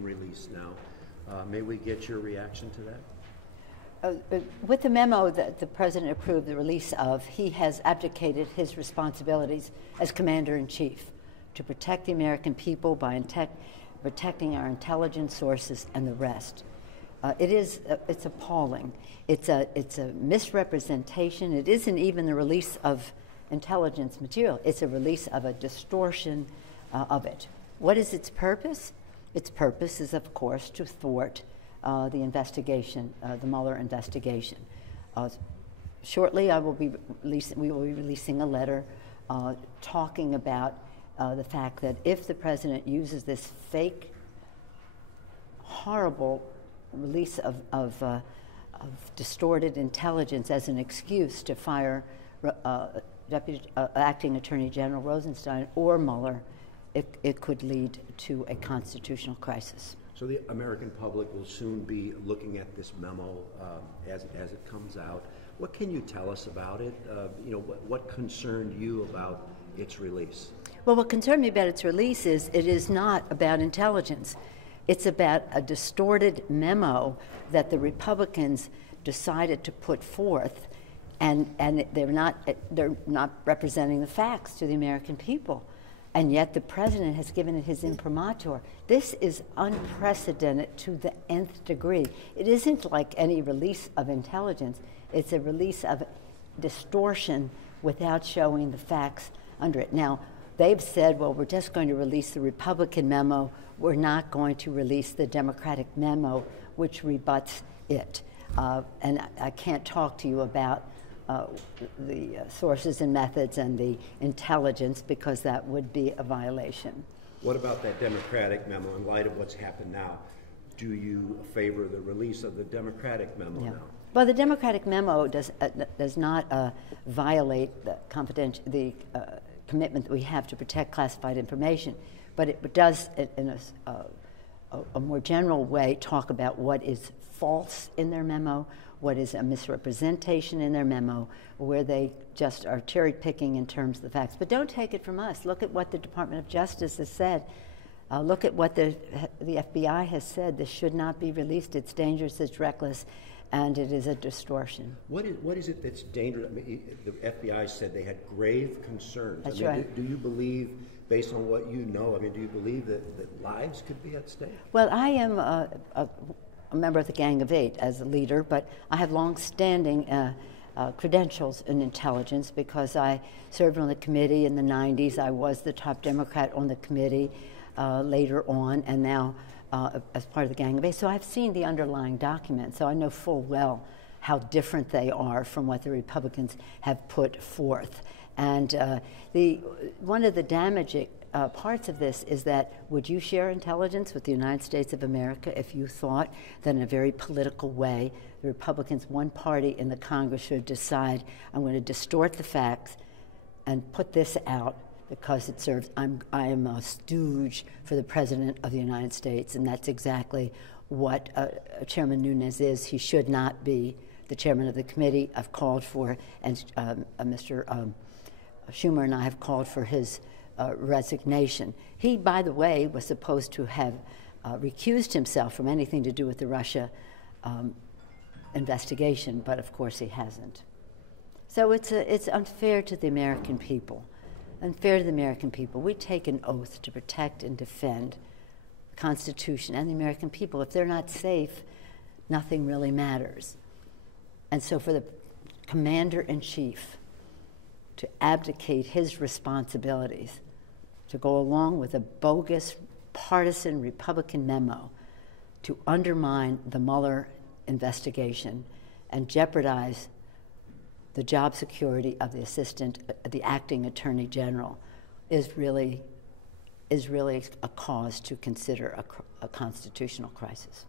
released now. May we get your reaction to that? With the memo that the President approved the release of, he has abdicated his responsibilities as Commander-in-Chief to protect the American people by protecting our intelligence sources and the rest. It's appalling. It's a misrepresentation. It isn't even the release of intelligence material. It's a release of a distortion of it. What is its purpose? Its purpose is, of course, to thwart the investigation, the Mueller investigation. Shortly, we will be releasing a letter talking about the fact that if the President uses this fake, horrible release of distorted intelligence as an excuse to fire Acting Attorney General Rosenstein or Mueller, it could lead to a constitutional crisis. So the American public will soon be looking at this memo as it comes out. What can you tell us about it? What concerned you about its release? Well, what concerned me about its release is it is not about intelligence. It's about a distorted memo that the Republicans decided to put forth, and they're not representing the facts to the American people. And yet the President has given it his imprimatur. This is unprecedented to the nth degree. It isn't like any release of intelligence. It's a release of distortion without showing the facts under it. Now, they've said, well, we're just going to release the Republican memo. We're not going to release the Democratic memo, which rebuts it. And I can't talk to you about the sources and methods and the intelligence, because that would be a violation. What about that Democratic memo in light of what's happened now? Do you favor the release of the Democratic memo now? Well, the Democratic memo does not violate the commitment that we have to protect classified information, but it does, in a more general way, talk about what is false in their memo, what is a misrepresentation in their memo, where they just are cherry-picking in terms of the facts. But don't take it from us. Look at what the Department of Justice has said. Look at what the FBI has said. This should not be released. It's dangerous, it's reckless, and it is a distortion. What is it that's dangerous? I mean, the FBI said they had grave concerns. That's right. Do you believe, based on what you know, do you believe that lives could be at stake? Well, I am a member of the Gang of Eight as a leader, but I have long-standing credentials in intelligence because I served on the committee in the 90s. I was the top Democrat on the committee later on, and now as part of the Gang of Eight. So I've seen the underlying documents, so I know full well how different they are from what the Republicans have put forth. And one of the damaging parts of this is that, would you share intelligence with the United States of America if you thought that in a very political way the Republicans, one party in the Congress, should decide, I'm going to distort the facts and put this out because it serves, I am a stooge for the President of the United States, and that's exactly what Chairman Nunes is. He should not be the chairman of the committee. I've called for, and Mr. Schumer and I have called for his resignation. He, by the way, was supposed to have recused himself from anything to do with the Russia investigation, but of course he hasn't. So it's unfair to the American people. Unfair to the American people. We take an oath to protect and defend the Constitution and the American people. If they're not safe, nothing really matters. And so for the Commander-in-Chief to abdicate his responsibilities, to go along with a bogus partisan Republican memo to undermine the Mueller investigation and jeopardize the job security of the acting Attorney General is really a cause to consider a constitutional crisis.